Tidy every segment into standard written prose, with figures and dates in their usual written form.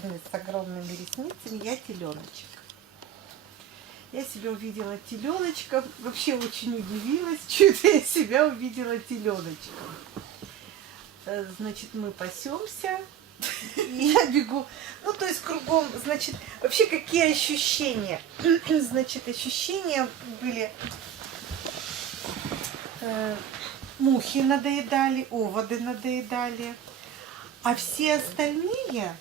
черный с огромными ресницами, я теленочек. Я себя увидела теленочком, вообще очень удивилась, что-то я себя увидела теленочком. Значит, мы пасемся, и я бегу, ну, то есть кругом, значит, вообще какие ощущения? Значит, ощущения были, мухи надоедали, оводы надоедали, а все остальные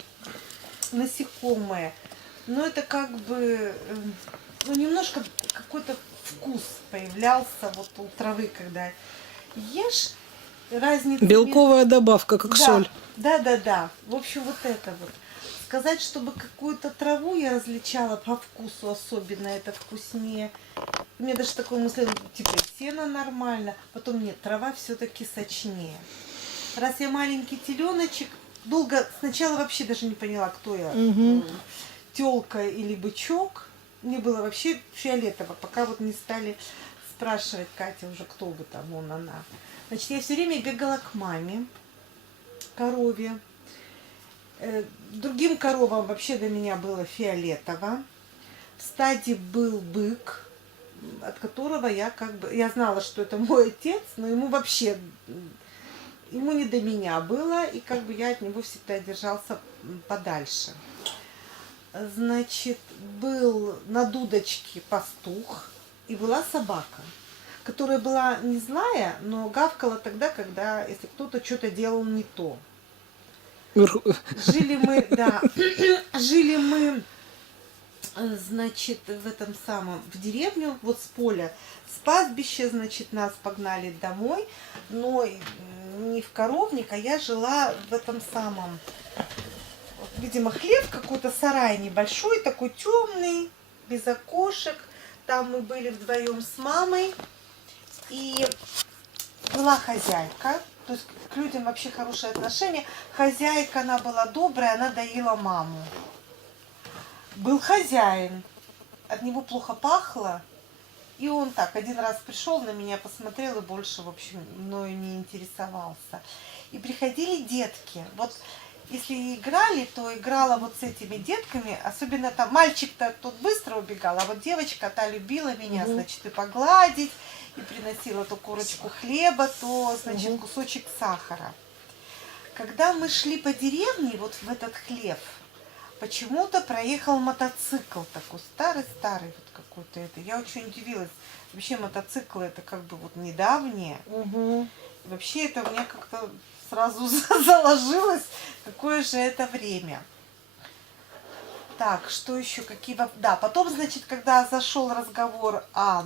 насекомые, ну, это как бы, ну, немножко какой-то вкус появлялся вот у травы, когда ешь, разница Белковая добавка, как да, соль. да. В общем, вот это вот. Сказать, чтобы какую-то траву я различала по вкусу, особенно это вкуснее. У меня даже такой мысль, типа, сено нормально, потом нет, трава все-таки сочнее. Раз я маленький теленочек, долго, сначала вообще даже не поняла, кто я, телка или бычок. Мне было вообще фиолетово, пока вот не стали спрашивать, Катя уже, кто бы там, он, она. Значит, я все время бегала к маме, корове. Другим коровам вообще до меня было фиолетово. В стаде был бык, от которого я как бы... Я знала, что это мой отец, но ему вообще... Ему не до меня было, и как бы я от него всегда держался подальше. Значит, был на дудочке пастух, и была собака, которая была не злая, но гавкала тогда, когда, если кто-то что-то делал не то. Жили мы, да, жили мы, значит, в этом самом, в деревню, вот с поля, с пастбища, значит, нас погнали домой, но не в коровник, а я жила в этом самом, видимо, хлев какой-то, сарай небольшой, такой темный, без окошек. Там мы были вдвоем с мамой, и была хозяйка, то есть к людям вообще хорошее отношение. Хозяйка, она была добрая, она доила маму. Был хозяин, от него плохо пахло, и он так один раз пришел на меня, посмотрел и больше, в общем, мною не интересовался. И приходили детки. Вот если играли, то играла вот с этими детками, особенно там мальчик-то тут быстро убегал, а вот девочка та любила меня, значит, и погладить, и приносила то корочку хлеба, то, значит, кусочек сахара. Когда мы шли по деревне, вот в этот хлев, почему-то проехал мотоцикл такой старый-старый вот какой-то это. Я очень удивилась. Вообще мотоциклы это как бы вот недавние. Вообще это у меня как-то сразу заложилось, какое же это время. Так, что еще, какие... Да, потом, значит, когда зашел разговор о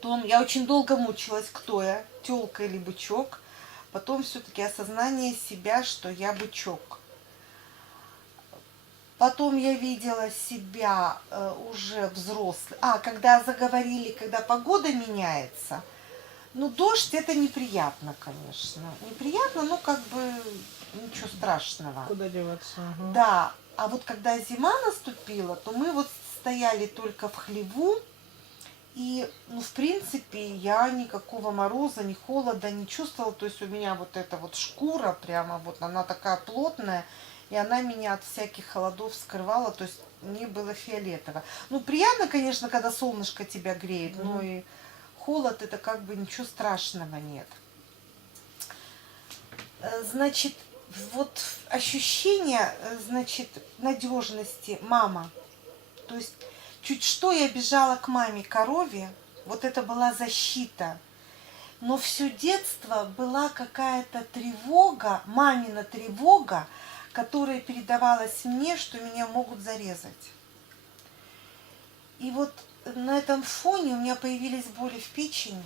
том, я очень долго мучилась, кто я, тёлка или бычок. Потом все-таки осознание себя, что я бычок. Потом я видела себя уже взрослой. Когда заговорили, когда погода меняется. Ну, дождь это неприятно, конечно. Неприятно, но как бы ничего страшного. Куда деваться? Да, а вот когда зима наступила, то мы вот стояли только в хлеву. И, ну, в принципе, я никакого мороза, ни холода не чувствовала. То есть у меня вот эта вот шкура прямо вот, она такая плотная. И она меня от всяких холодов скрывала, то есть мне было фиолетово. Ну, приятно, конечно, когда солнышко тебя греет, но и холод, это как бы ничего страшного нет. Значит, вот ощущение, значит, надежности мама. То есть чуть что я бежала к маме корове, вот это была защита. Но все детство была какая-то тревога, мамина тревога, которая передавалась мне, что меня могут зарезать. И вот на этом фоне у меня появились боли в печени.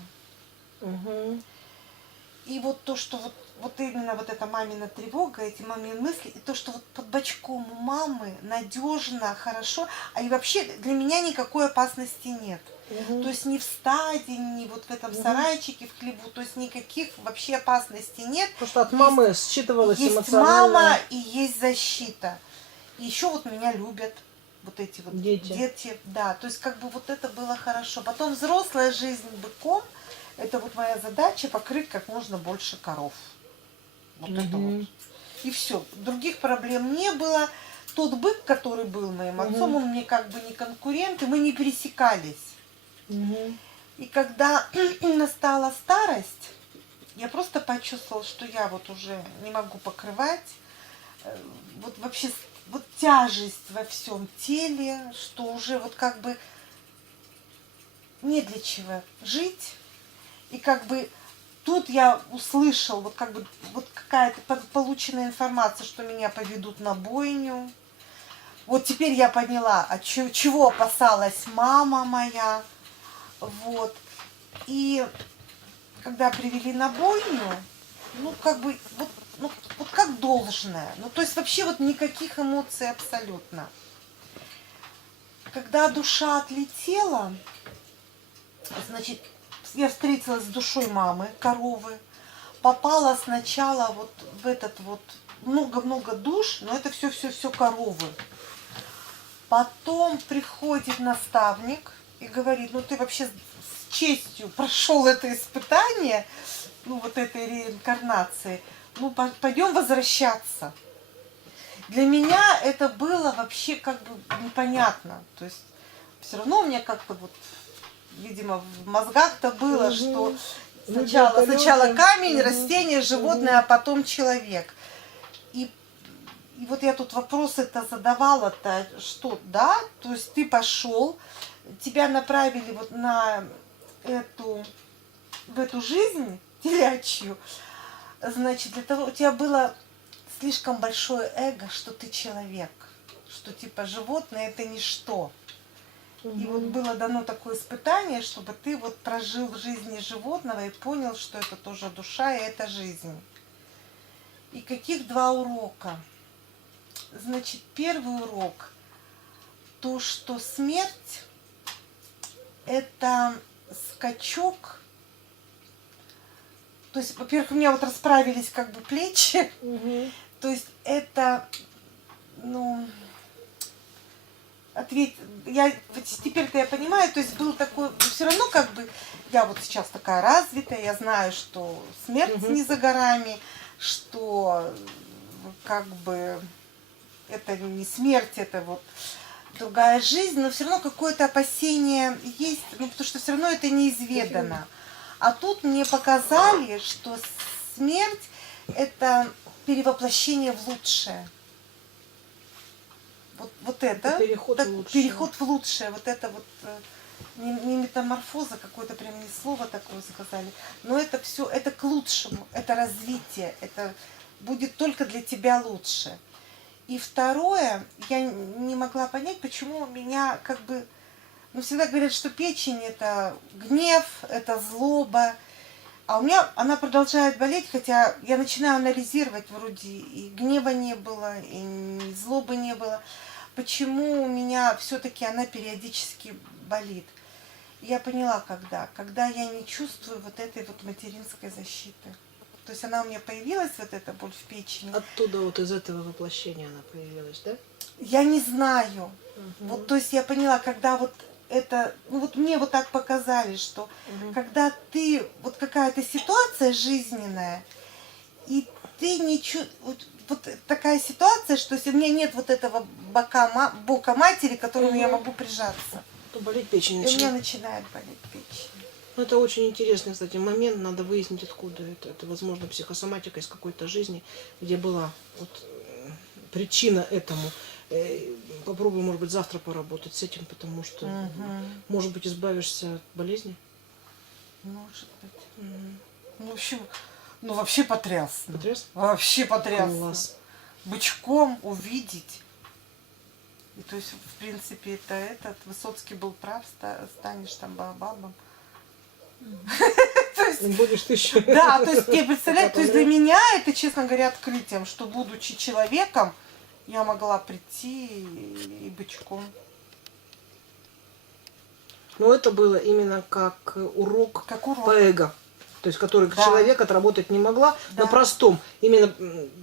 И вот то, что вот именно вот эта мамина тревога, эти мамины мысли, и то, что вот под бочком у мамы надежно, хорошо, и вообще для меня никакой опасности нет. То есть ни в стаде, ни вот в этом сарайчике, в хлебу, то есть никаких вообще опасностей нет. Потому что от мамы считывалось есть эмоционально. мама и есть защита. И еще вот меня любят вот эти вот дети. Да, то есть как бы вот это было хорошо. Потом взрослая жизнь быком, это вот моя задача покрыть как можно больше коров. Вот это вот. И все. Других проблем не было. тот бык, который был моим отцом, Мгм. он мне как бы не конкурент, и мы не пересекались. Мгм. И когда настала старость, я просто почувствовала, что я вот уже не могу покрывать, вот вообще вот тяжесть во всем теле, что уже вот как бы не для чего жить. И как бы тут я услышал, вот как бы вот какая-то полученная информация, что меня поведут на бойню. Вот теперь я поняла, чего опасалась мама моя. Вот. И когда привели на бойню, ну как бы вот, ну, вот как должное. Ну то есть вообще вот никаких эмоций абсолютно. Когда душа отлетела, значит, я встретилась с душой мамы, коровы, попала сначала вот в этот вот много-много душ, но это все коровы. Потом приходит наставник и говорит, ну ты вообще с честью прошел это испытание, ну вот этой реинкарнации, ну пойдем возвращаться. Для меня это было вообще как бы непонятно. То есть все равно у меня как-то вот, видимо, в мозгах-то было, Мгм. что Люди-то сначала люди. камень, Мгм. растение, животное, а потом человек. И вот я тут вопросы-то задавала-то, что да, то есть ты пошел, тебя направили вот на в эту жизнь телячью, значит, для того у тебя было слишком большое эго, что ты человек, что типа животное это ничто. И вот Мгм. было дано такое испытание, чтобы ты вот прожил жизни животного и понял, что это тоже душа и это жизнь. И каких два урока? Значит, первый урок, то, что смерть это скачок. То есть, во-первых, у меня вот расправились как бы плечи. Мгм. То есть это, ну, ответь, я вот теперь-то я понимаю, то есть был такой, все равно как бы я вот сейчас такая развитая, я знаю, что смерть Мгм. не за горами, что как бы это не смерть, это вот другая жизнь, но все равно какое-то опасение есть, ну, потому что все равно это неизведано. А тут мне показали, что смерть это перевоплощение в лучшее. Вот это переход так, в лучшее. переход в лучшее, вот это вот не метаморфоза, какое-то прям не слово такое сказали, но это все, это к лучшему, это развитие, это будет только для тебя лучше. И второе, я не могла понять, почему у меня как бы, ну всегда говорят, что печень это гнев, это злоба, а у меня она продолжает болеть, хотя я начинаю анализировать, вроде и гнева не было, и злобы не было. Почему у меня все-таки она периодически болит? Я поняла, когда я не чувствую вот этой вот материнской защиты. То есть она у меня появилась, вот эта боль в печени. Оттуда вот из этого воплощения она появилась, да? Я не знаю. Мгм. Вот, то есть я поняла, когда вот это, ну вот мне вот так показали, что Мгм. когда ты, вот какая-то ситуация жизненная, и ты не вот такая ситуация, что если у меня нет вот этого бока матери, к которому я Мгм. могу прижаться, То болеть печень и у меня начинает. начинает болеть печень. Ну, это очень интересный, кстати, момент. Надо выяснить, откуда это. Это, возможно, психосоматика из какой-то жизни, где была вот, причина этому. Попробуй, может быть, завтра поработать с этим, потому что, Мгм. может быть, избавишься от болезни. Может быть. Мгм. Ну, в общем, ну вообще потрясно. Потрясно? Вообще потрясно. Класс. Бычком увидеть. И то есть, в принципе, это этот Высоцкий был прав, станешь там баобабом. То есть, Будешь ты еще. да, то есть, я представляю, то есть для меня это, честно говоря, открытием, что будучи человеком, я могла прийти и бычком. Но это было именно как урок Как урок. по эго. То есть, который Да. человек отработать не могла Да. на простом, именно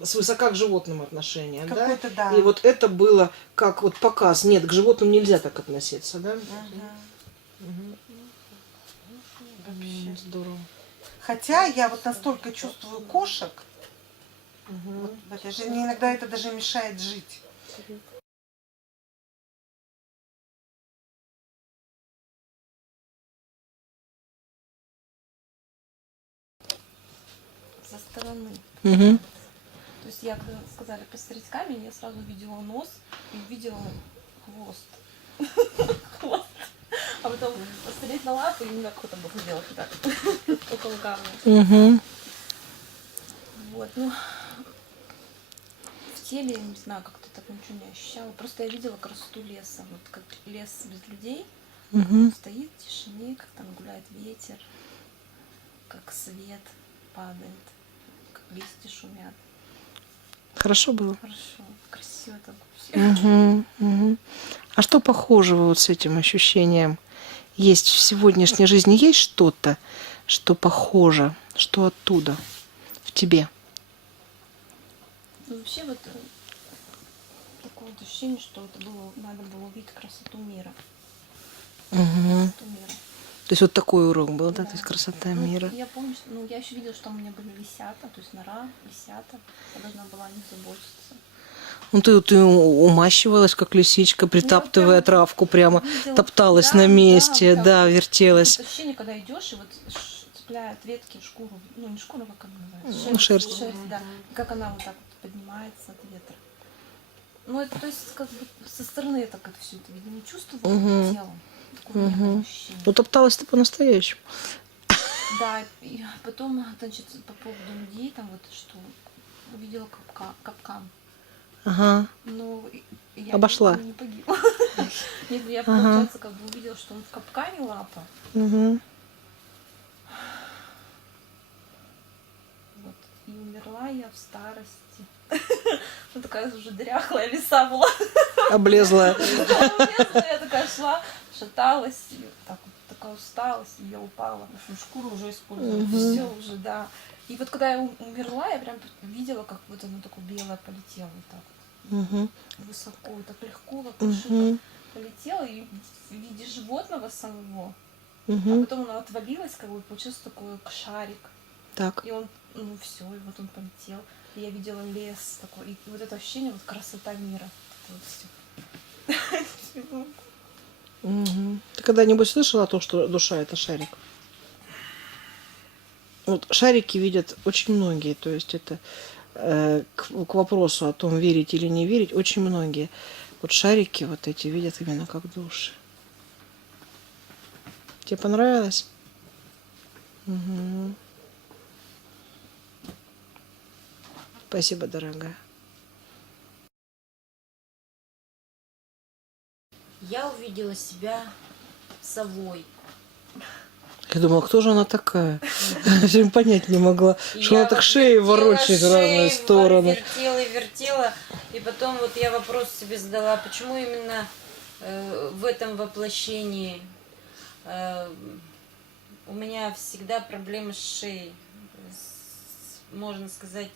свысока к животным отношения. Да? Какой-то, да. И вот это было как вот показ. Нет, к животным нельзя так относиться. Да? Мгм. Вообще. Здорово. Хотя я вот настолько чувствую кошек, Мгм. вот, мне иногда это даже мешает жить. стороны. Угу. То есть я, когда сказали посмотреть камень, я сразу увидела нос и увидела хвост. Хвост. А потом посмотреть на лапы, и именно кто-то бы сделал так, около камня. Угу. Вот, ну, в теле, я не знаю, как-то так ничего не ощущала. Просто я видела красоту леса, вот как лес без людей. Угу. Стоит в тишине, как там гуляет ветер, как свет падает, как листья шумят. Хорошо было? Хорошо, красиво так вообще. Угу. Угу. А что похожего вот с этим ощущением есть в сегодняшней жизни? Есть что-то, что похоже, что оттуда, в тебе? Ну, вообще вот такое вот ощущение, что это было, надо было увидеть красоту мира. Угу. Красоту мира. То есть вот такой урок был, да? Да. То есть красота Ну, мира. я помню, что, ну, я еще видела, что у меня были лисята, то есть нора, лисята. Я должна была о них заботиться. Ну ты умащивалась, как лисичка, притаптывая прям травку, прямо видела, топталась да, на месте, вот так да, вот. вертелась. Вот ощущение, когда идешь и вот цепляют ветки, шкуру, ну не шкуру, как она называется, Ну, шерсть. да, и как она вот так вот поднимается от ветра. Ну это, то есть, как бы со стороны я так это все это, видимо, не чувствовала Мгм. телом. Такого не было ощущения. Ну топталась ты по-настоящему. Да, и потом, значит, по поводу людей, там вот что увидела капкан. Ага. Но я Обошла. не погибла. Нет, я, Ага. получается, как бы увидела, что он в капкане лапа. Угу. Вот. И умерла я в старости. Ну, такая уже дряхлая лиса была. Облезла. Я такая шла, шаталась, и так вот, такая усталость, и я упала. В общем, шкуру уже использовали. Все уже, да. И вот когда я умерла, я прям видела, как вот оно такое белое полетело вот так вот. Угу. Высоко, так легко, как пушинка Угу. полетело, и в виде животного самого. А Угу. потом оно отвалилось, как бы получился такой как шарик. Так. И он, ну все, и вот он полетел. И я видела лес такой. И вот это ощущение, вот красота мира. Это вот все. Угу. Ты когда-нибудь слышала о том, что душа это шарик? Вот шарики видят очень многие, то есть это к вопросу о том, верить или не верить, очень многие. Вот шарики вот эти видят именно как души. Тебе понравилось? Угу. Спасибо, дорогая. Я увидела себя совой. Я думала, кто же она такая? Я понять не могла, что Я она так вот шеей вертела ворочает в разные шеей, стороны. Вертела и вертела. И потом вот я вопрос себе задала, почему именно в этом воплощении у меня всегда проблемы с шеей. Можно сказать,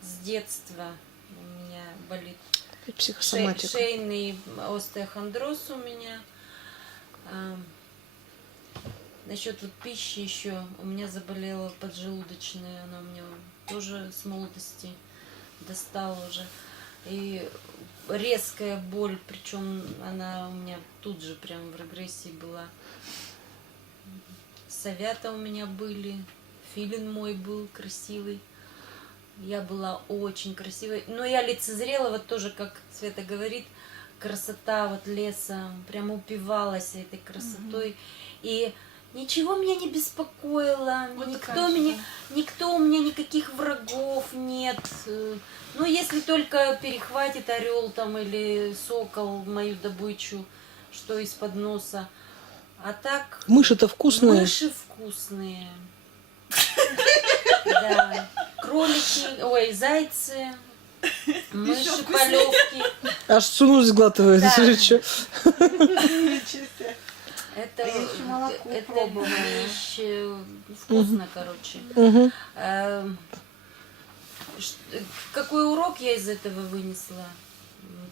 с детства у меня болит Психосоматика. шейный остеохондроз у меня. Насчет вот пищи еще, у меня заболела поджелудочная, она у меня тоже с молодости достала уже. И резкая боль, причем она у меня тут же прям в регрессии была. Совята у меня были, филин мой был красивый. Я была очень красивой. Но я лицезрела, вот тоже, как Света говорит, красота вот леса, прям упивалась этой красотой. И ничего меня не беспокоило, Вот никто у меня никаких врагов нет. Ну, если только перехватит орел там или сокол мою добычу, что из-под носа. А так... Мыши-то вкусные. Мыши вкусные. Да. Кролики, ой, зайцы, мыши, полевки. Аж слюну сглатывает. Да. Чё? Это, Я ещё молоко это пробовала. вещь вкусно, короче. Мгм. Какой урок я из этого вынесла?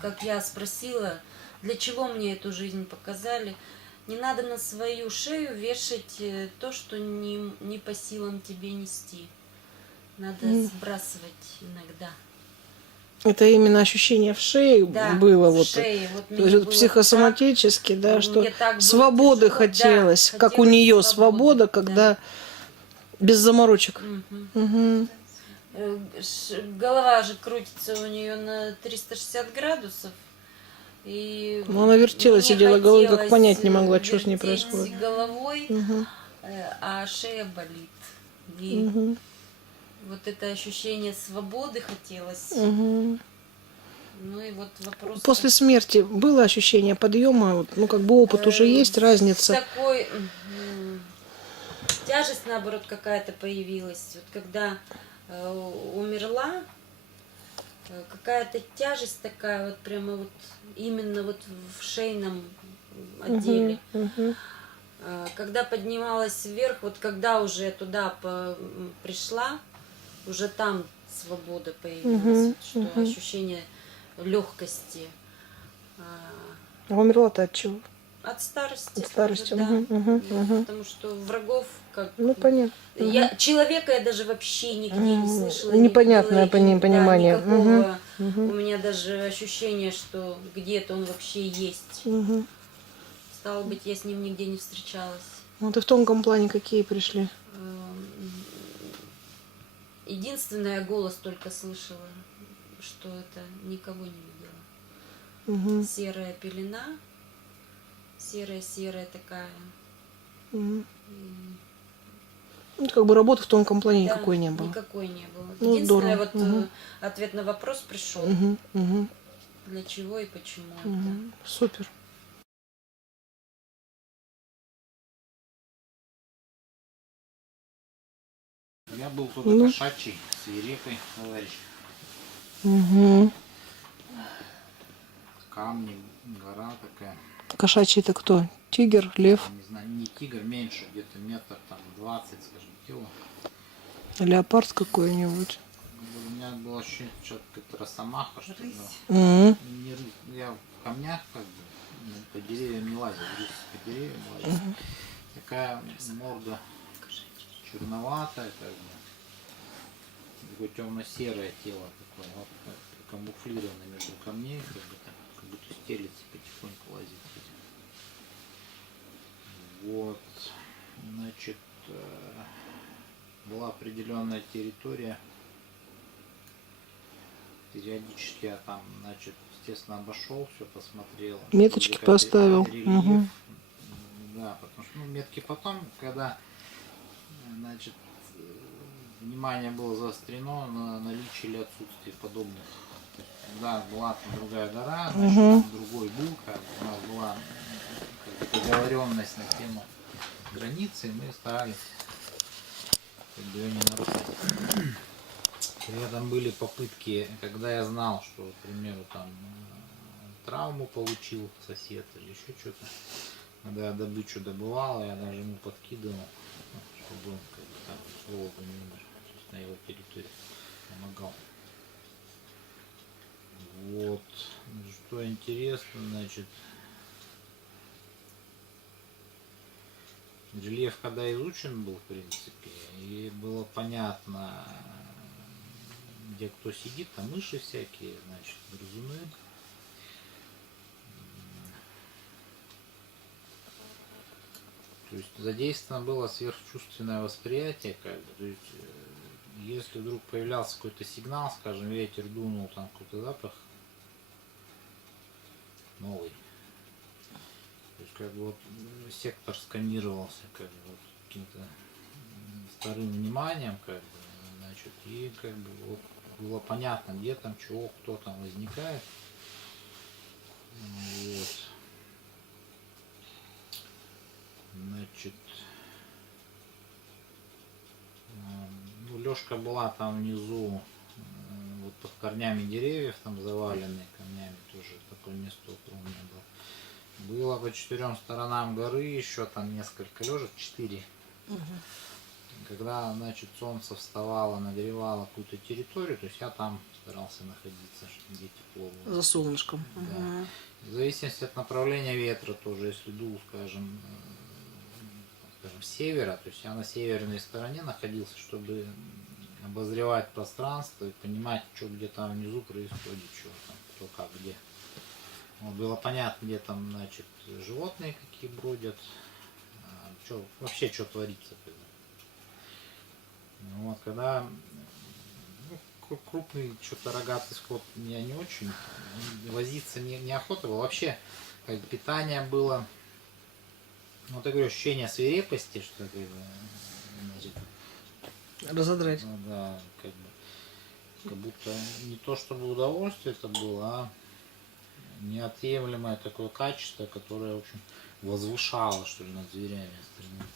Как я спросила, для чего мне эту жизнь показали? Не надо на свою шею вешать то, что не по силам тебе нести. Надо сбрасывать иногда. Это именно ощущение в шее Да, было. в Вот. шее. Вот То мне есть вот было психосоматически, да, так, что мне так было свободы тяжело. Да, хотелось, как у хотелось нее свободы, свобода, когда без заморочек. Мгм. Угу. голова же крутится у нее на 360 градусов. И Ну, она вертелась, мне сидела головой, как хотелось, понять не могла, что с ней вертеть происходит. головой, Мгм. а шея болит. И Мгм. вот это ощущение свободы хотелось. Мгм. Ну и вот вопрос... После смерти было ощущение подъема, вот, ну как бы опыт уже есть, разница. Такой тяжесть, наоборот, какая-то появилась. Вот когда умерла, какая-то тяжесть такая вот прямо вот именно вот в шейном отделе. Мгм. Мгм. Когда поднималась вверх, вот когда уже туда пришла, уже там свобода появилась, Мгм. вот что Мгм. ощущение легкости. А умерла-то от чего? От старости. От старости. тоже, да. Мгм. Мгм. Вот, Мгм. потому что врагов как... Ну понятно. Человека я даже вообще нигде не Мгм. слышала, Непонятное не видела, понимание. да, никакого. Мгм. У меня даже ощущение, что где-то он вообще есть. Мгм. Стало быть, я с ним нигде не встречалась. Вот и в тонком плане какие пришли? Единственное, голос только слышала, что это никого не видела. Мгм. Серая пелена, серая-серая такая. Мгм. И Ну, как бы работы в тонком плане да, никакой не было. никакой не было. Ну, Единственное, здорово. вот Мгм. ответ на вопрос пришел. Мгм. Мгм. Для чего и почему это. Мгм. Супер. Я был только Ну. кошачий, свирепый товарищ. Угу. Камни, гора такая. Кошачий это кто? Тигр, лев, Не знаю, не тигр, меньше, где-то метр там 20, скажем, кило. леопард какой-нибудь? У меня было ощущение, что это росомаха, что ли. Рысь. Угу. Не рысь, я в камнях как бы, по деревьям не лазил, рысь по деревьям лазил. Такая морда черноватая, как бы. Такое темно-серое тело такое, вот камуфлировано между камней, как будто стелится, потихоньку лазит. Вот, значит, была определенная территория. Периодически я там, значит, естественно, обошел, все посмотрел. Меточки Вроде как поставил. рельеф. Мгм. Да, потому что метки потом, когда, значит, внимание было заострено на наличие или отсутствие подобных. Да, была там другая гора, значит, там другой был, как бы, у нас была как бы договоренность на тему границы, и мы старались как бы ее не нарушать. При этом были попытки, когда я знал, что, к примеру, там травму получил сосед или еще что-то, когда я добычу добывал, я даже ему подкидывал, ну, чтобы он как бы там с голоду не умер, то есть на его территории помогал. Вот, что интересно, значит, рельеф когда изучен был, в принципе, и было понятно, где кто сидит, там мыши всякие, значит, грызуны. То есть задействовано было сверхчувственное восприятие, как бы, то есть, если вдруг появлялся какой-то сигнал, скажем, ветер дунул, там какой-то запах новый. То есть как бы вот сектор сканировался как бы вот каким-то вторым вниманием, как бы, значит, и как бы вот было понятно, где там чего, кто там возникает. Вот. Значит, ну, Лёшка была там внизу, вот под корнями деревьев, там заваленные камнями, тоже такое место укромное было. Было по 4 сторонам горы, еще там несколько лежек, 4. Когда, значит, солнце вставало, нагревало какую-то территорию, то есть я там старался находиться, где тепло было. За солнышком. Да. В зависимости от направления ветра тоже, если дул, скажем, с севера, то есть я на северной стороне находился, чтобы обозревать пространство и понимать, что где там внизу происходит, что там, кто как где. Вот, было понятно, где там, значит, животные какие бродят, что, вообще что творится. Вот, когда, такой крупный, что-то рогатый скот меня не очень. Возиться неохота было. Вообще, как бы, питание было, вот я говорю, ощущение свирепости, что как бы, значит, Разодрать. ну да, как будто не то чтобы удовольствие это было, а неотъемлемое такое качество, которое, в общем, возвышало, что ли, над зверями остальными.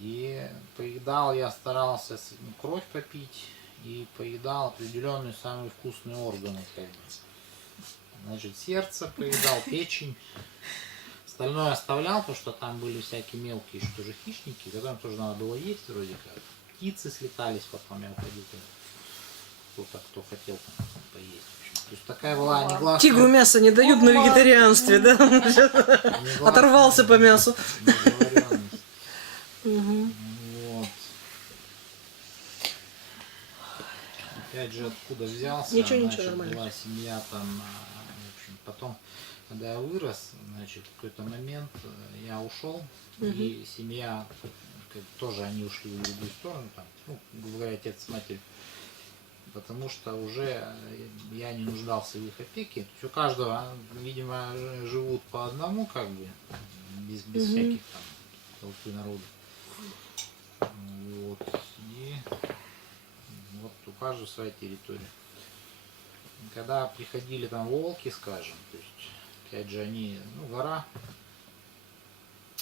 И поедал я, старался кровь попить, и поедал определенные самые вкусные органы, как бы. Значит, сердце поедал, печень. Остальное оставлял, потому что там были всякие мелкие, что же хищники, которым тоже надо было есть вроде как. Птицы слетались, потом я уходил. Кто хотел там поесть. В общем. То есть такая была негласная... Тигру мясо не дают на вегетарианстве, да? негласная Оторвался по мясу. договоренность. Мгм. Вот. Опять же, откуда взялся, Ничего, значит, нормально. была семья там, в общем, потом, когда я вырос, значит, в какой-то момент я ушел, и семья, как бы, тоже они ушли в другую сторону, там, ну, грубо говоря, отец с матерью, потому что уже я не нуждался в их опеке. То есть у каждого, видимо, живут по одному, как бы, без всяких там толпы народу. Вот. И вот у каждого своя территория. И когда приходили там волки, скажем, то есть, опять же, они, ну, гора,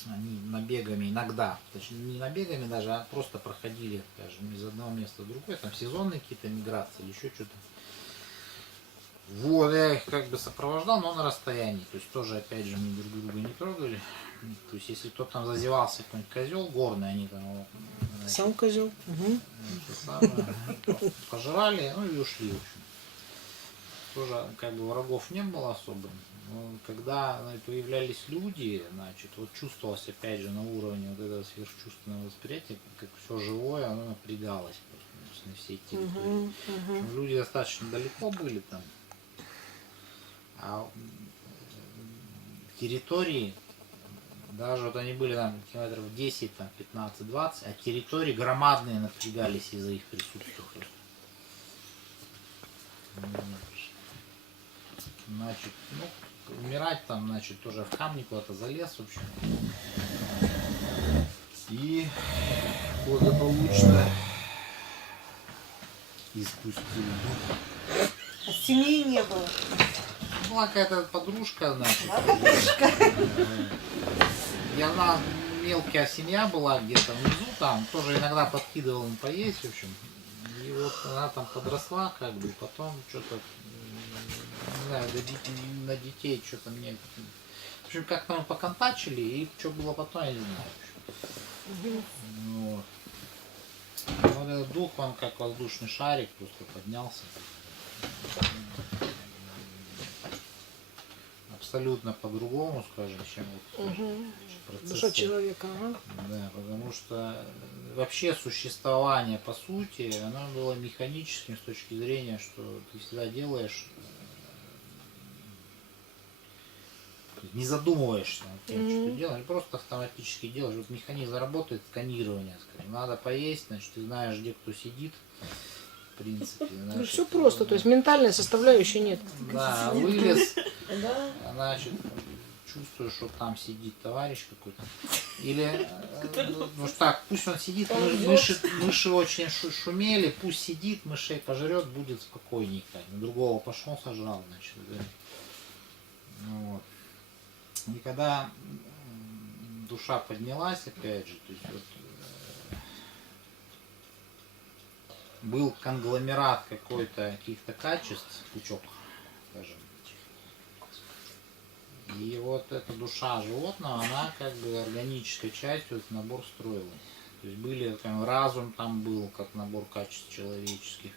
они набегами иногда, точнее не набегами даже, а просто проходили, скажем, из одного места в другое, там сезонные какие-то миграции или еще что-то. Вот, я их как бы сопровождал, но на расстоянии, то есть тоже, опять же, мы друг друга не трогали. То есть если кто-то там зазевался, какой-нибудь козел горный, они там его, значит, Сам козел. Угу. это самое, пожрали, ну и ушли, в общем. Тоже как бы врагов не было особо. Но когда появлялись люди, значит, вот чувствовалось опять же на уровне вот этого сверхчувственного восприятия, как все живое, оно напрягалось просто на всей территории. Причем люди достаточно далеко были там, а территории, даже вот они были там километров 10, там, 15, 20, а территории громадные напрягались из-за их присутствия. Значит, ну, умирать там, значит, тоже в камни куда-то залез, в общем. И благополучно испустил дух. А семьи не было. Была какая-то подружка, значит. И она, мелкая семья была где-то внизу, там тоже иногда подкидывал им поесть, в общем. И вот она там подросла, как бы, потом что-то, не знаю, на детей что-то мне... В общем, как-то мы поконтачили, и что было потом, я не знаю. Вот. Вот этот дух, он как воздушный шарик, просто поднялся. Абсолютно по-другому, скажем, чем вот процессы. Душа человека, ага. Да, потому что вообще существование, по сути, оно было механическим с точки зрения, что ты всегда делаешь, не задумываешься над тем, что ты делаешь, просто автоматически делаешь. Вот механизм работает, сканирование, скажем. Надо поесть, значит, ты знаешь, где кто сидит, в принципе. Ну, Значит, все просто, то есть ментальной составляющей нет. да, вылез, Да. значит, чувствую, что там сидит товарищ какой-то. Или, ну что так, пусть он сидит, мыши очень шумели, пусть сидит, мышей пожрет, будет спокойненько. Другого пошел, сожрал, значит. Да. Ну, вот. И когда душа поднялась, опять же, то есть вот, был конгломерат какой-то каких-то качеств, пучок, скажем. И вот эта душа животного, она как бы органической частью этот набор строилась. То есть были, там, разум там был, как набор качеств человеческих,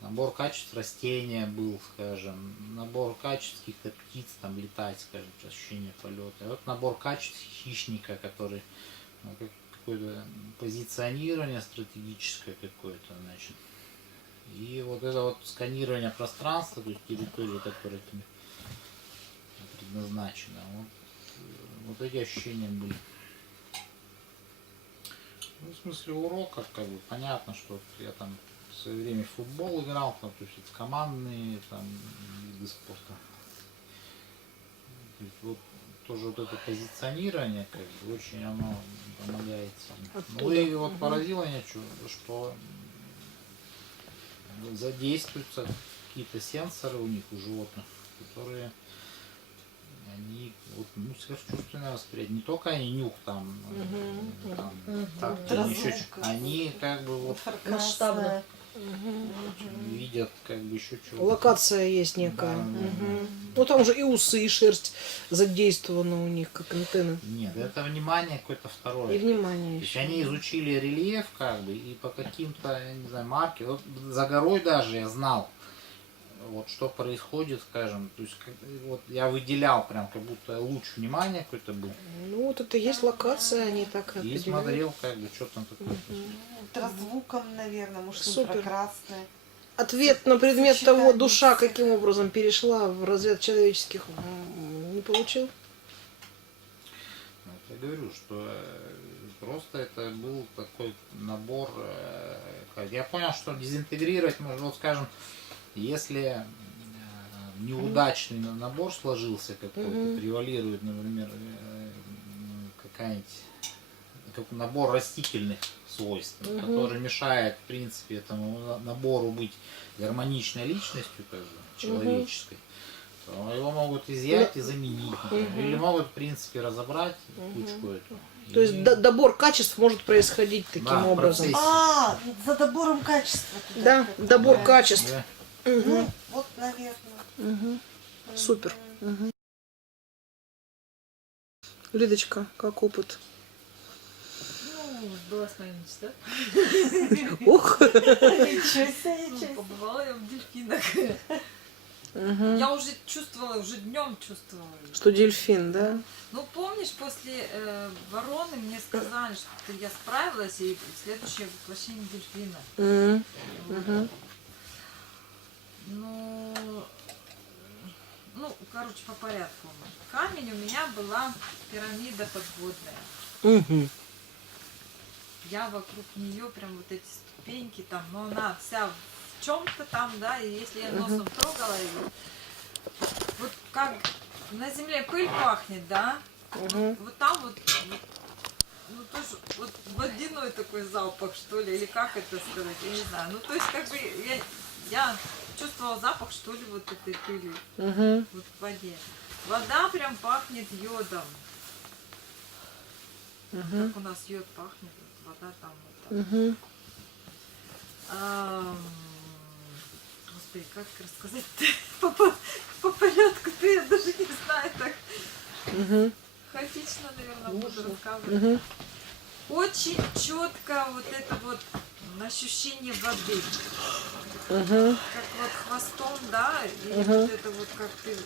набор качеств растения был, скажем, набор качеств каких-то птиц, там летать, скажем, ощущение полета. И вот набор качеств хищника, который, ну, какое-то позиционирование стратегическое какое-то, значит. И вот это вот сканирование пространства, то есть территории, которая предназначена. Вот эти ощущения были. Ну, в смысле урока, как бы понятно, что я там в свое время в футбол играл, там, то есть это командные там виды спорта. То есть вот тоже вот это позиционирование, как бы, очень оно помогает сильно. Ну Оттуда. и вот поразило меня, что задействуются какие-то сенсоры у них, у животных, которые они вот, ну, сверхчувственное восприятие. Не только они нюх там, так, Ultraзвук. еще они как бы вот Масштабно. видят как бы еще чего. Локация есть некая. Да, Мгм. Ну там же и усы, и шерсть задействованы у них, как антенны. Нет, это внимание какое-то второе. И внимание То есть еще. они изучили рельеф, как бы, и по каким-то, я не знаю, марке. Вот за горой даже я знал, вот что происходит, скажем. То есть вот я выделял прям как будто луч внимания какой-то был. Ну вот это и есть локация, они так И определяют. смотрел, как бы, что там такое. Ультразвуком, наверное, может, Супер. инфракрасное. Ответ на предмет того, Сочетание душа всех. каким образом перешла в разряд человеческих, не получил? Вот я говорю, что просто это был такой набор. Я понял, что дезинтегрировать можно, вот скажем, если неудачный набор сложился какой-то, превалирует, например, какая-нибудь как набор растительных свойств, который мешает, в принципе, этому набору быть гармоничной личностью, как бы, человеческой, то его могут изъять и заменить, например. Или могут, в принципе, разобрать кучку эту. То есть добор качеств может происходить таким Да, в образом. процессе. А, за добором качества. туда Да, как-то, добор да. качеств. Да. Ну, вот, наверное. Супер. Лидочка, как опыт? Ну, была с моей мечта. Ох! Ничего себе, ничего себе. Побывала я в дельфинах. Я уже чувствовала, уже днем чувствовала. Что дельфин, да? Ну, помнишь, после вороны мне сказали, что я справилась, и следующее воплощение дельфина. Мгм. Ну, короче, по порядку. Камень у меня была пирамида подводная. Мгм. Я вокруг нее прям вот эти ступеньки там, но она вся в чем-то там, да, и если я носом трогала ее, вот как на земле пыль пахнет, да, вот там вот, ну тоже вот водяной такой запах, что ли, или как это сказать, я не знаю. Ну, то есть как бы я чувствовала запах, что ли, вот этой пыли, Мгм. вот в воде. Вода прям пахнет йодом. Как у нас йод пахнет, вот вода там вот так. Мгм. Господи, как рассказать по порядку-то я даже не знаю, так Мгм. хаотично, наверное, буду рассказывать. Мгм. Очень четко вот это вот ощущение воды. Мгм. Как вот хвостом, да, или вот это вот как ты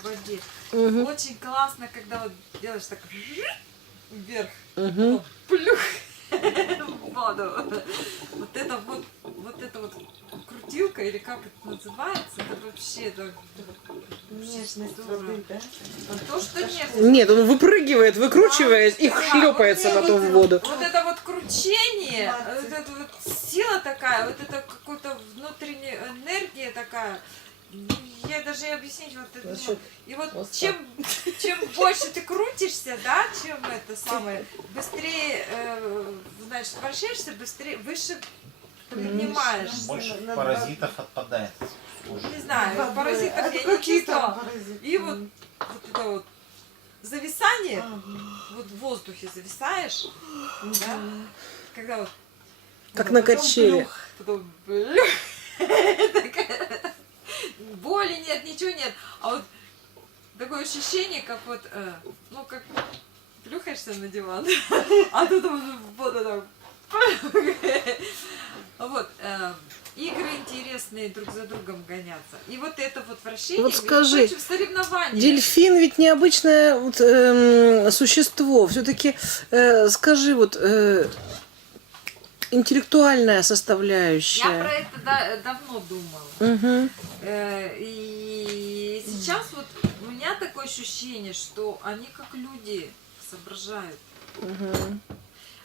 в воде. Мгм. Очень классно, когда вот делаешь так вверх, Мгм. плюх в воду. Вот это вот крутилка, или как это называется, это вообще это Нежность здорово. воды, да? То, что нет. Нет, он выпрыгивает, выкручиваясь и Да, шлепается вот потом в воду. Вот это вот кручение, Молодцы. вот эта вот сила такая, вот это какая-то внутренняя энергия такая. Я даже и объяснить вот это. За счет И вот хвоста. чем больше ты крутишься, да, чем это самое, быстрее, значит, вращаешься, быстрее, выше поднимаешь. Больше На- паразитов отпадает. Не знаю, паразитов я не Какие там чувствовала. паразиты? И вот это вот зависание, Ага. вот в воздухе зависаешь, да, когда вот Как вот, на потом качели. плюх, потом плюх. Такая. Боли нет, ничего нет, а вот такое ощущение, как вот, ну как плюхаешься на диван, а тут вот это вот, игры интересные друг за другом гоняться. И вот это вот вращение, Вот скажи, в соревновании. Дельфин ведь необычное вот, существо. Все-таки скажи, вот интеллектуальная Я составляющая. про это давно думала. Мгм. И сейчас вот у меня такое ощущение, что они как люди соображают. Мгм.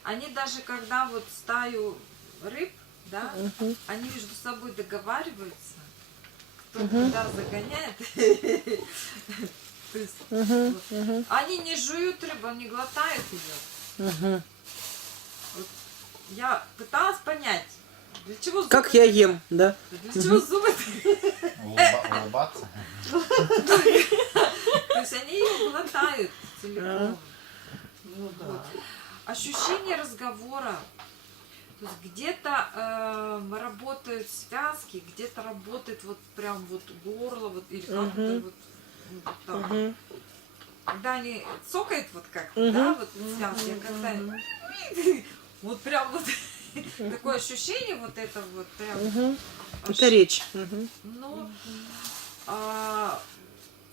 Они даже когда вот стаю рыб да, Мгм. они между собой договариваются, кто Мгм. куда загоняет. То есть, Мгм. вот. Мгм. Они не жуют рыбу, они глотают ее. Мгм. Я пыталась понять, для чего зубы. Как я ем, да? Для чего зубы? Улыбаться. То есть они ее глотают целиком. Ну Вот. Ощущение разговора. То есть где-то работают связки, где-то работает вот прям вот горло, вот, или как это вот, ну, вот так. Мгм. Когда они цокают вот как, Мгм. да, вот связки, а когда вот прям вот такое ощущение вот это вот прям. Мгм. аж- Это речь. Мгм. Ну,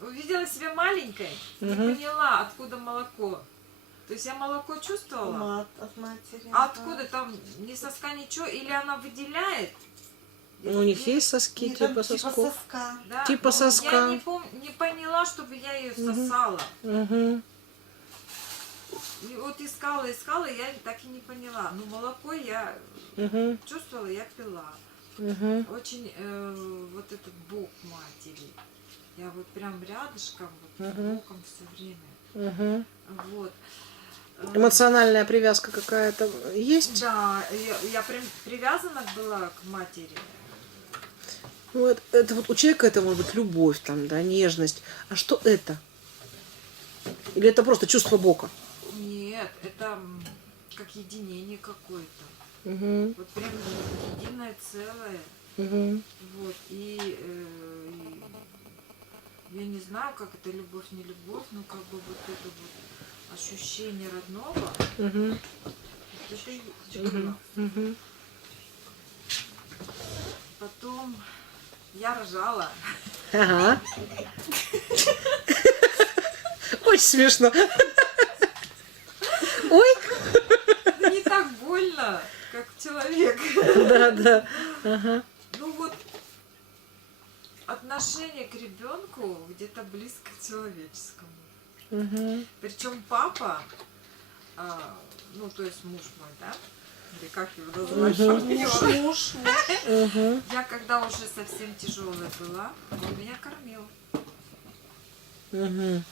увидела себя маленькой, не Мгм. поняла, откуда молоко. То есть я молоко чувствовала, Мат от матери. а откуда там ни соска, ничего, или она выделяет. Ну, у них или- есть соски, И там типа сосков. соска. да, типа ну, соска. Я не поняла, чтобы я ее Мгм. сосала. Мгм. И вот искала, и я так и не поняла. Но молоко я Мгм. чувствовала, я пила. Мгм. Очень вот этот бок матери. Я вот прям рядышком, вот Мгм. боком все время. Мгм. Вот. Эмоциональная привязка какая-то есть? Да, я прям привязана была к матери. Ну, это вот у человека это может быть любовь, там, да, нежность. А что это? Или это просто чувство бока? Нет, это как единение какое-то. Угу. Вот прям единое целое. Угу. Вот. И я не знаю, как это любовь, не любовь, но как бы вот это вот ощущение родного, Угу. вот это и было. Угу. Потом я рожала. Ага. Очень смешно. Ой, Это не так больно, как человек. да, да. Ага. Ну вот отношение к ребенку где-то близко к человеческому. Угу. Причем папа, ну то есть муж мой, да? Или как его назвать? Партнер. Муж. Угу. Я когда уже совсем тяжелая была, он меня кормил. Угу.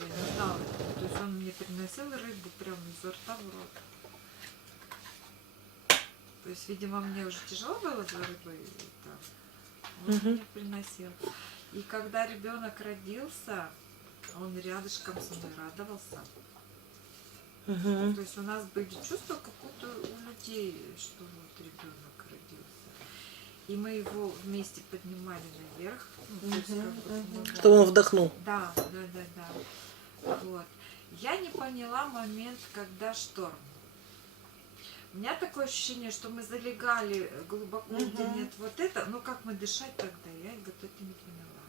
Я не знала. То есть он мне приносил рыбу прямо изо рта в рот. То есть, видимо, мне уже тяжело было за рыбой. Он мне приносил. И когда ребенок родился, он рядышком со мной радовался. Угу. То есть у нас были чувства, как будто у людей, что вот ребенок родился. И мы его вместе поднимали наверх. Ну, то есть, как бы, помогали. Чтобы он вдохнул. Да. Вот. Я не поняла момент, когда шторм. У меня такое ощущение, что мы залегали глубоко, где нет вот это, но как мы дышать тогда, я вот это не поняла.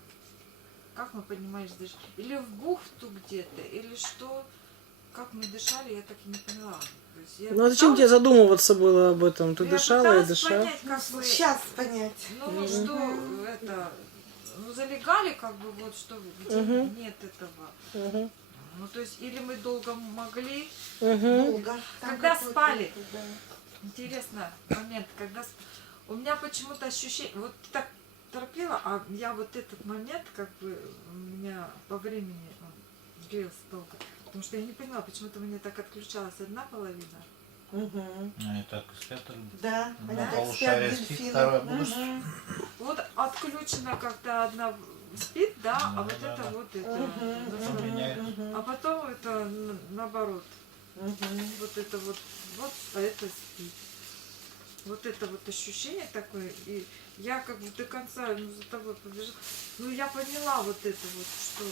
Как мы поднимались дышать? Или в бухту где-то, или что? Как мы дышали, я так и не поняла. То есть я Ну а зачем тебе задумываться было об этом? Ты я дышала и пыталась дышала. понять, как бы, Сейчас понять. ну что это, ну залегали как бы вот что, где нет этого. Угу. Ну то есть или мы долго могли, Угу. Долго. Там Когда какой-то спали? это, да. интересно момент, когда у меня почему-то ощущение, вот ты так торопила, а я вот этот момент как бы у меня по времени он длился долго. Потому что я не поняла, почему-то у меня так отключалась одна половина. Мгм. Ну и так спят. Да, Ну, они так полушарие спят, спит, дельфины. второе будешь. Мгм. Вот отключена как-то одна спит, да, а Да, вот да, это да. вот это. Мгм. Потом меняет. Мгм. А потом это наоборот. Мгм. Вот это вот, а это спит. Вот это вот ощущение такое, и я как бы до конца за тобой побежала. Ну я поняла вот это вот, что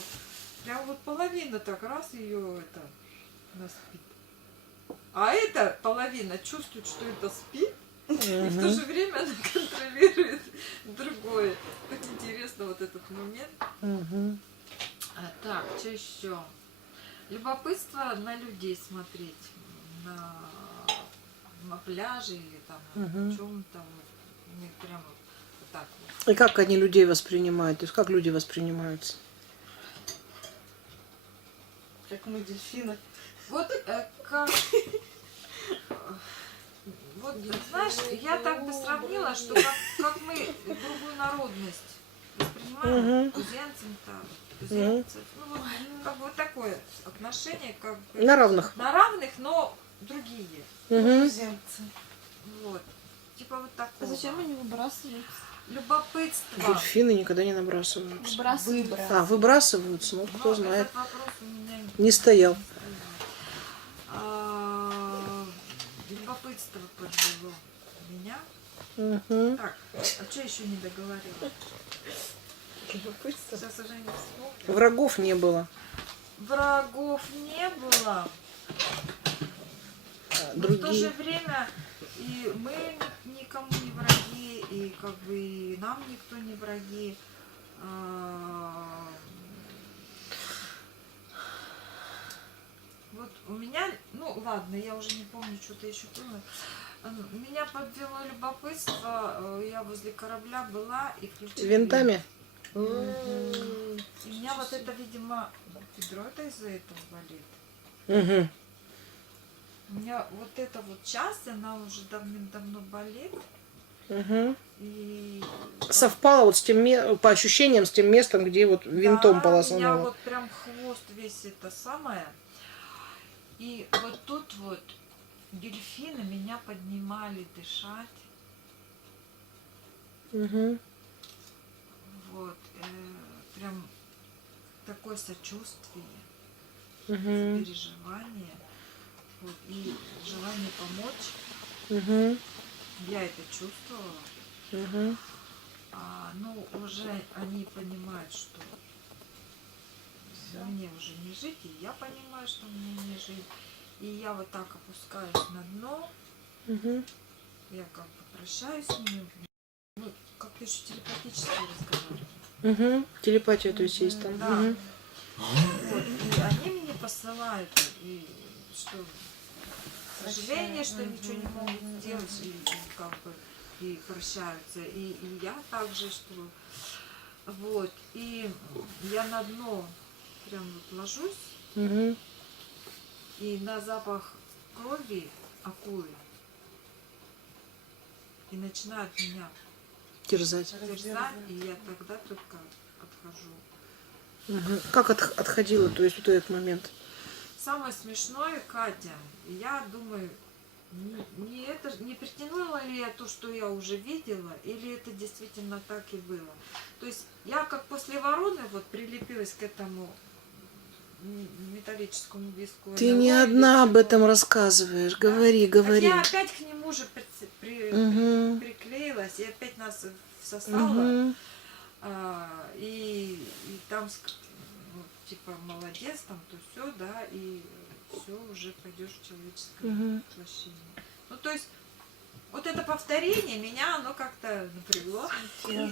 прям вот половина так раз ее это она спит. А эта половина чувствует, что это спит, и в то же время она контролирует другое. Так интересно вот этот момент. Угу. Так, что еще? Любопытство на людей смотреть, на пляже или там на чем-то. Вот. Мне прямо вот так вот. И как они людей воспринимают? То есть как люди воспринимаются? Как мы дельфины. Вот как Вот, знаешь, я так бы сравнила, что как мы другую народность воспринимаем, туземцев-то, туземцев, ну вот, как бы вот такое отношение, как бы На равных. на равных, но другие. Мгм. Туземцы. Вот. Типа вот А такого. зачем они выбрасывают? Любопытство. Дельфины никогда не набрасываются. Выбрасывают. А, выбрасываются, ну кто Но знает. этот вопрос у меня Не стоял. Любопытство подвело меня. Мгм. Так, а что еще не договорила? Сейчас уже не вспомню. Врагов не было. Врагов не было, но в то же Другие. время и мы никому не враги, и как бы и нам никто не враги. Вот у меня, ну ладно, я уже не помню, что-то еще было. Меня подвело любопытство, я возле корабля была и включила. Винтами? И у меня вот это, видимо, бедро это из-за этого болит. Угу. У меня вот эта вот часть, она уже давным-давно болит. Угу. И Совпало вот с тем, по ощущениям, с тем местом, где вот винтом да, полосануло. меня вот прям хвост весь это самое. И вот тут вот дельфины меня поднимали дышать. Угу. Вот. Прям такое сочувствие, Угу. переживание. Вот, и желание помочь. Угу. Я это чувствовала. Угу. Ну, уже они понимают, что мне уже не жить, и я понимаю, что мне не жить. И я вот так опускаюсь на дно, Угу. я как бы прощаюсь с ними. Мы как-то еще телепатически разговариваем. Угу. Телепатия, то есть есть там. Да. Угу. Вот, и они мне посылают, и что сожаление, что ничего не могут сделать, и как бы и прощаются. И я также, что вот. И я на дно прям вот ложусь, Угу. и на запах крови акулы и начинают меня Терзать. терзать, и я тогда только отхожу. Угу. Как отходила, то есть вот этот момент? Самое смешное, Катя, я думаю, не притянула ли я то, что я уже видела, или это действительно так и было. То есть я как после вороны вот прилепилась к этому металлическому диску. Ты не одна об этом рассказываешь. Да? Говори, Так говори. я опять к нему же Мгм. приклеилась, и опять нас всосала. Угу. И там ну, типа молодец, там то все, да, и все уже пойдешь в человеческое Мгм. воплощение. Ну то есть вот это повторение меня оно как-то напрягло.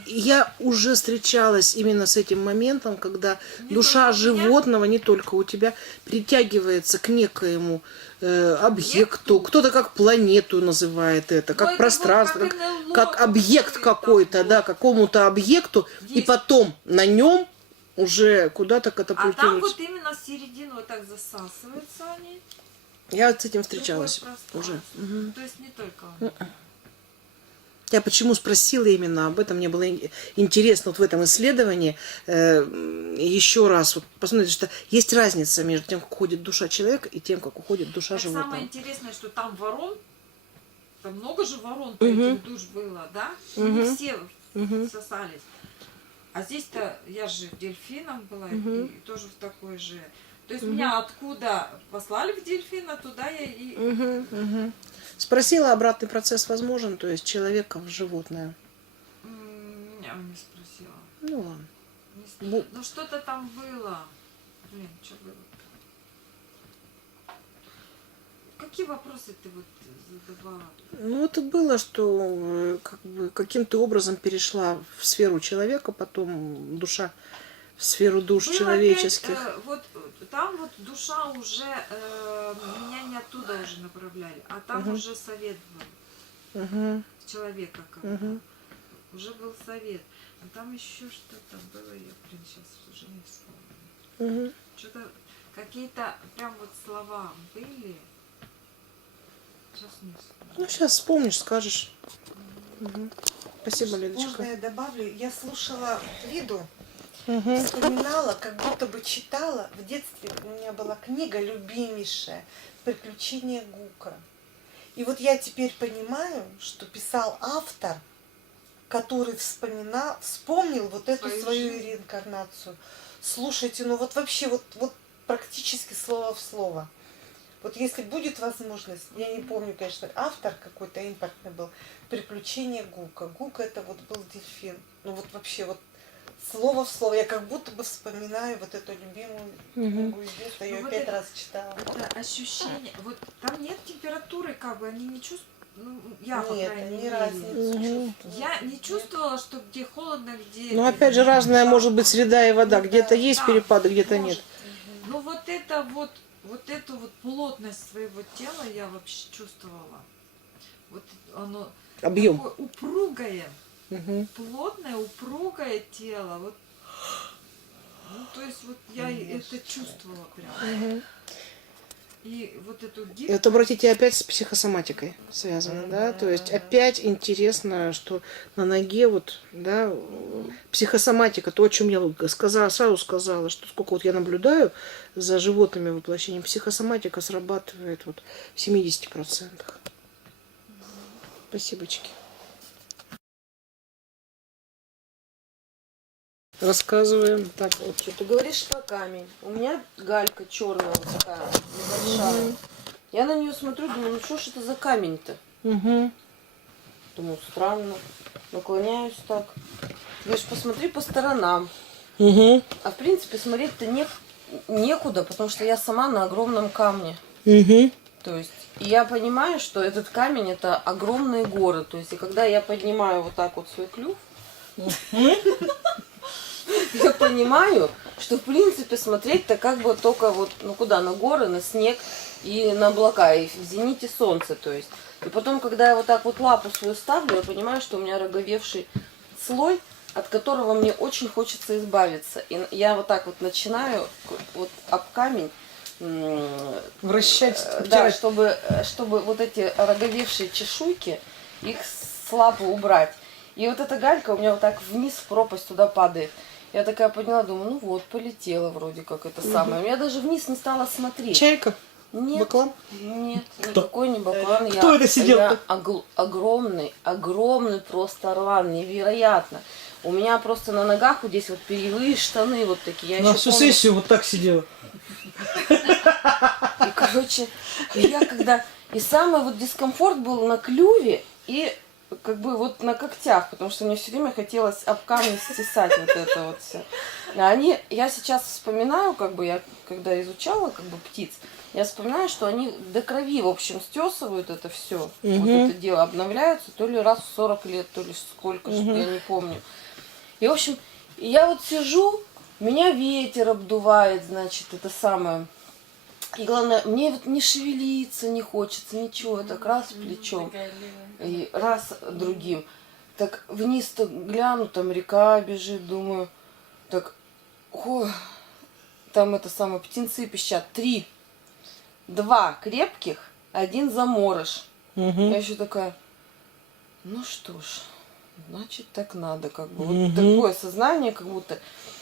Я уже встречалась именно с этим моментом, когда Не душа только у меня. животного, не только у тебя, притягивается к некоему объекту. Кто-то как планету называет это, Ну, как это пространство, вот как, НЛО как объект какой-то какой-то, вот. да, какому-то объекту, и Есть. потом на нем уже куда-то А там катапультируется. вот именно в середину вот так засасываются они. Я вот с этим встречалась Другое уже. пространство. Мгм. То есть не только он. Я почему спросила именно об этом, мне было интересно вот в этом исследовании еще раз вот посмотрите, что есть разница между тем, как уходит душа человека и тем, как уходит душа Так самое животного. интересное, что там ворон, там много же ворон Мгм. этих душ было, да? И не Мгм. все Мгм. сосались. А здесь-то я же дельфином была, Мгм. и тоже в такой же. То есть меня откуда послали в дельфина, туда я и... Мгм, мгм. Спросила, обратный процесс возможен, то есть человека в животное. Не спросила. Ну ладно. Ну что-то там было. Блин, что было? Какие вопросы ты вот задавала? Ну, это было, что как бы каким-то образом перешла в сферу человека, потом душа в сферу душ Было человеческих. опять, вот там вот душа уже, меня не оттуда уже направляли, а там Мгм. уже совет был. Угу, Человека как-то. угу. Уже был совет. А там еще что-то было, я, блин, сейчас уже не вспомню. Угу. Что-то, какие-то прям вот слова были. Сейчас вниз. Ну, сейчас вспомнишь, скажешь. Мгм. Спасибо, Лидочка. Можно я добавлю? Я слушала Лиду, Мгм. вспоминала, как будто бы читала. В детстве у меня была книга любимейшая «Приключения Гука». И вот я теперь понимаю, что писал автор, который вспомнил вот эту свою реинкарнацию. Слушайте, ну вот вообще вот практически слово в слово. Вот если будет возможность, я не помню, конечно, автор какой-то импортный был, «Приключения Гука». Гук это вот был дельфин. Ну вот вообще вот слово в слово. Я как будто бы вспоминаю вот эту любимую книгу из детства. Я ее Ну, вот 5 это- раз читала. Это ощущение. Вот там нет температуры, как бы они не чувствуют. Ну, я, по Нет, крайней не мере. разницу чувствую. Я не чувствовала, что где холодно, где... Ну, опять же, разная может быть среда и вода. Ну, Где-то да, есть да, перепады, где-то может. нет. Ну вот это вот эту вот плотность своего тела я вообще чувствовала. Вот оно Объем. такое упругое, Мгм. плотное, упругое тело. Вот, ну, то есть вот я это чувствовала прям. Мгм. И вот эту И гибкость. вот обратите, опять с психосоматикой связано, да, то есть опять интересно, что на ноге вот, да, психосоматика, то, о чем я сразу сказала, что сколько вот я наблюдаю за животными воплощением, психосоматика срабатывает вот в 70%. Спасибочки. Рассказываем. Так, вот. Что ты говоришь про камень? У меня галька черная вот такая, небольшая. Я на нее смотрю, думаю, ну что ж это за камень-то? Мгм. Думаю, странно. Наклоняюсь так. Говоришь, посмотри по сторонам. Мгм. А в принципе смотреть-то некуда, потому что я сама на огромном камне. Мгм. То есть, и я понимаю, что этот камень это огромные горы. То есть, и когда я поднимаю вот так вот свой клюв, я понимаю, что в принципе смотреть-то как бы только вот, ну куда, на горы, на снег и на облака, и в зените солнце, то есть. И потом, когда я вот так вот лапу свою ставлю, я понимаю, что у меня роговевший слой, от которого мне очень хочется избавиться. И я вот так вот начинаю вот об камень, Вращать, да, втирать. чтобы вот эти роговевшие чешуйки, их с лапы убрать. И вот эта галька у меня вот так вниз в пропасть туда падает. Я такая подняла, думаю, ну вот, полетела вроде как это самое. Я даже вниз не стала смотреть. Чайка? Нет, Баклан? нет, никакой не баклан. Кто это сидел-то? Я огромный просто орлан, невероятно. У меня просто на ногах вот здесь вот перьевые штаны вот такие. Я На еще всю помню. сессию вот так сидела. И, короче, я когда... И самый вот дискомфорт был на клюве и как бы вот на когтях, потому что мне все время хотелось об камни стесать вот это вот все. Я сейчас вспоминаю, как бы я когда изучала как бы птиц, я вспоминаю, что они до крови, в общем, стесывают это все. Вот это дело обновляются то ли раз в 40 лет, то ли сколько, что я не помню. И, в общем, я вот сижу, меня ветер обдувает, значит, это самое. И главное, мне вот не шевелиться не хочется, ничего, так раз плечом, и раз другим. Так вниз-то гляну, там река бежит, думаю, так, ой, там это самое, птенцы пищат, 3, 2 крепких, 1 заморыш. Я еще такая, ну что ж, значит так надо, как бы, вот такое сознание, как будто.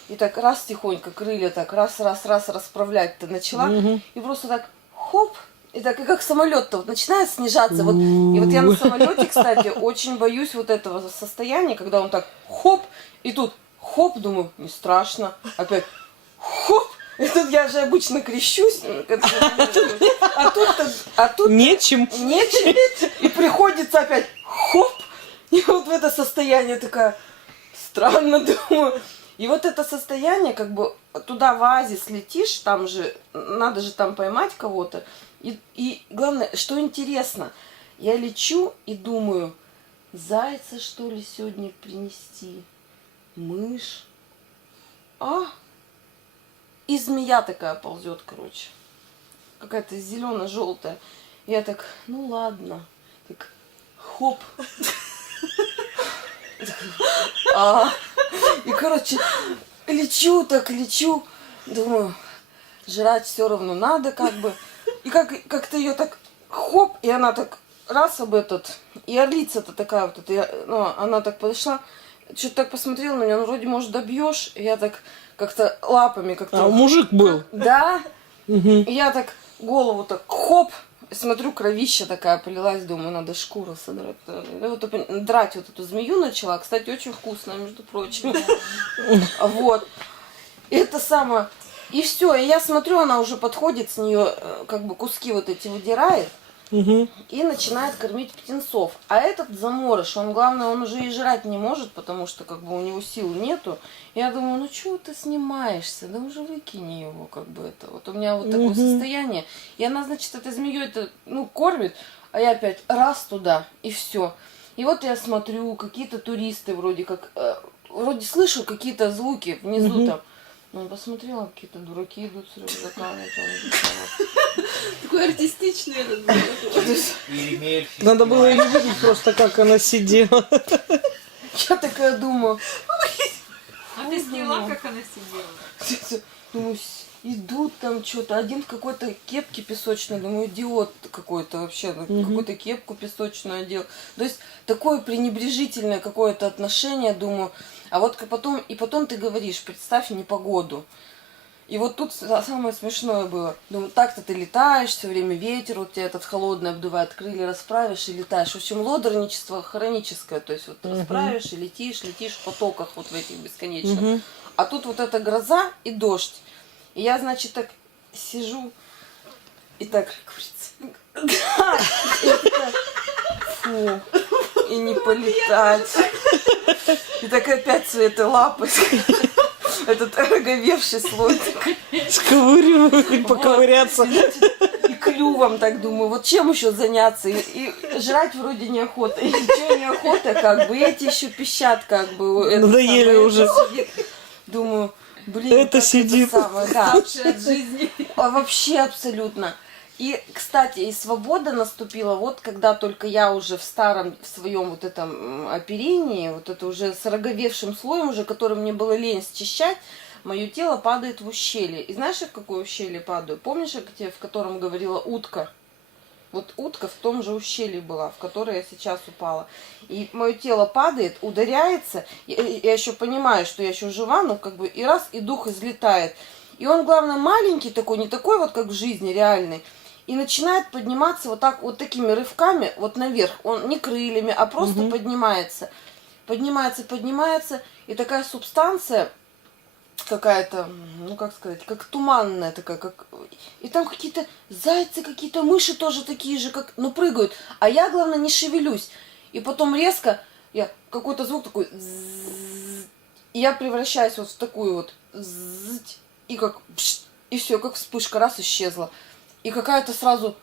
И так раз тихонько крылья так раз расправлять-то начала. И просто так хоп, и так и как самолет-то вот начинает снижаться. Вот. И вот я на самолете, кстати, очень боюсь вот этого состояния, когда он так хоп, и тут хоп, думаю, не страшно. Опять хоп, и тут я же обычно крещусь. А тут Нечем. нечем. И приходится опять хоп. И вот в это состояние такая странно, думаю. И вот это состояние, как бы туда в оазис летишь, там же, надо же там поймать кого-то. И главное, что интересно, я лечу и думаю, зайца что ли сегодня принести, мышь, и змея такая ползет, короче, какая-то зелено-желтая. Я так, ну ладно, так хоп. И, короче, лечу, думаю, жрать все равно надо, как бы. И как-то ее так хоп, и она так раз об этот, и орлица-то такая вот, ну, она так подошла, что-то так посмотрела на меня, ну, вроде, может, добьешь, и я так как-то лапами как-то... А мужик был? Да, Мгм. и я так голову так, хоп, смотрю, кровища такая полилась, думаю, надо шкуру содрать. И вот драть вот эту змею начала, кстати, очень вкусная, между прочим. Вот. И это самое... И все, и я смотрю, она уже подходит, с нее как бы куски вот эти выдирает Мгм. и начинает кормить птенцов. А этот заморыш, он, главное, он уже и жрать не может, потому что как бы у него сил нету. Я думаю, ну чего ты снимаешься? Да уже выкини его, как бы это. Вот у меня вот такое состояние. И она, значит, этой змеей это, ну, кормит, а я опять раз туда, и все. И вот я смотрю, какие-то туристы вроде как, вроде слышу какие-то звуки внизу там. Ну, посмотрела, какие-то дураки идут с рюкзаками. Такой артистичный этот был. Или мельфи. Надо было ее видеть просто, как она сидела. Я такая думаю, А ты сняла, как она сидела? думаю, идут там что-то. Один в какой-то кепке песочной, думаю, идиот какой-то вообще, какую-то кепку песочную одел. То есть такое пренебрежительное какое-то отношение, думаю. А вот потом ты говоришь, представь непогоду. И вот тут самое смешное было. Думаю, так-то ты летаешь, все время ветер, вот тебя этот холодный обдувает, крылья расправишь и летаешь. В общем, лодорничество хроническое. То есть вот расправишь и летишь в потоках вот в этих бесконечных. А тут вот эта гроза и дождь. И я, значит, так сижу и так... Да, и я такая, фу, и не полетать. И так опять свои этой лапы, этот роговевший слой. Сковыриваю, хоть поковыряться. И клювом так думаю, вот чем еще заняться? И жрать вроде неохота. И ничего неохота, как бы. И эти еще пищат, как бы. это Надоели самое, уже. это сидит. Думаю, блин, Это как сидит. Это самое, да. Уставший от жизни. А вообще абсолютно. И, кстати, и свобода наступила вот когда только я уже в старом в своем вот этом оперении, вот это уже с роговевшим слоем уже, который мне было лень счищать, мое тело падает в ущелье. И знаешь, я в какое ущелье падаю? Помнишь, я тебе, в котором говорила утка? Вот утка в том же ущелье была, в которое я сейчас упала. И мое тело падает, ударяется. Я еще понимаю, что я еще жива, но как бы и раз, и дух излетает. И он, главное, маленький такой, не такой вот, как в жизни реальный. И начинает подниматься вот так, вот такими рывками, вот наверх. Он не крыльями, а просто поднимается. Поднимается. И такая субстанция какая-то, ну как сказать, как туманная такая, как... И там какие-то зайцы, какие-то мыши тоже такие же, как, ну прыгают. А я, главное, не шевелюсь. И потом резко, я какой-то звук такой, и я превращаюсь вот в такую вот, и как, и все, как вспышка, раз исчезла. И какая-то сразу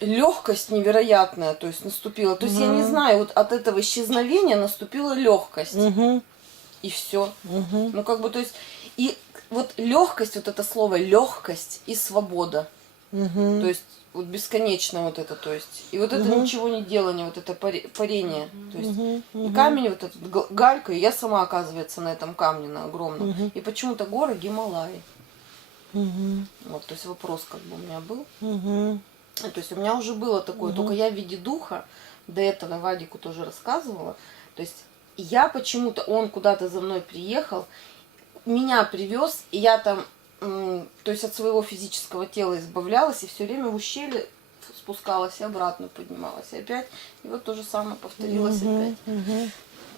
легкость невероятная, то есть наступила. То есть я не знаю, вот от этого исчезновения наступила легкость. И все. Ну как бы, то есть, и вот легкость, вот это слово легкость и свобода. То есть вот бесконечно вот это, то есть. И вот это ничего не делание, вот это парение. То есть и камень, вот этот галька, и я сама, оказывается, на этом камне, на огромном. И почему-то горы Гималаи. Вот, то есть вопрос как бы у меня был. То есть у меня уже было такое, только я в виде духа, до этого Вадику тоже рассказывала. То есть я почему-то, он куда-то за мной приехал, меня привез, и я там, то есть от своего физического тела избавлялась, и все время в ущелье спускалась и обратно поднималась. И опять, и вот то же самое повторилось опять.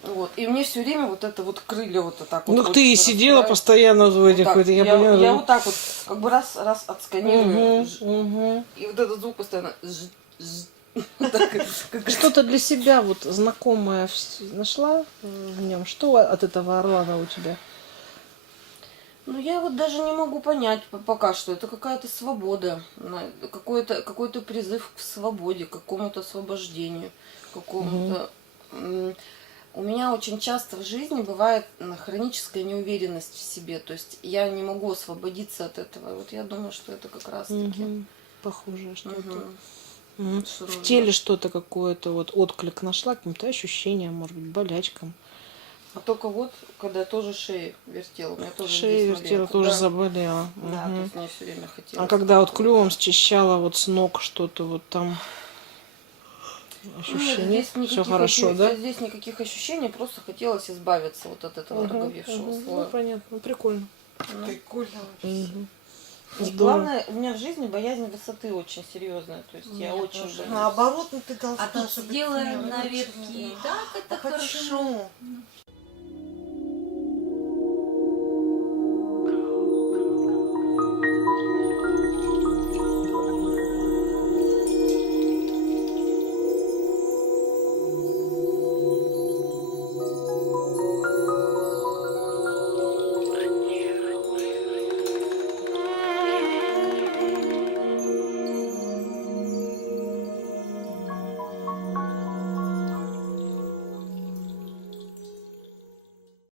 Вот. И мне все время вот это вот крылья вот так вот. Ну ты и сидела расправляют. постоянно в этих Вот вот, так. я Я понимаю. вот так вот, как бы раз отсканирую. Мгм. И вот этот звук постоянно. Так, как- Что-то для себя вот знакомое нашла в нем? Что от этого орлана у тебя? Ну, я вот даже не могу понять пока что. Это какая-то свобода, какой-то призыв к свободе, к какому-то освобождению, какому-то... У меня очень часто в жизни бывает хроническая неуверенность в себе. То есть я не могу освободиться от этого. Вот я думаю, что это как раз-таки... Похоже что-то. Мгм. В теле что-то какое-то вот отклик нашла, каким-то ощущением, может быть, болячкам. А только вот, когда тоже шею вертела, у меня тоже Шея здесь вертела, болело. тоже Когда- заболела. Да, то Мгм. есть мне все время хотелось. А когда вот клювом счищала вот с ног что-то вот там. ощущений. здесь Все хорошо, да? Здесь никаких ощущений, просто хотелось избавиться вот от этого роговевшего Ну, слоя. понятно, ну, прикольно. Ну. Прикольно. Мгм. И Здорово. главное, у меня в жизни боязнь высоты очень серьезная. То есть я меня очень тоже. боюсь. Наоборот, ну ты должна А тут же быть сделаем смелой. на ветке. Так, это А хорошо. почему?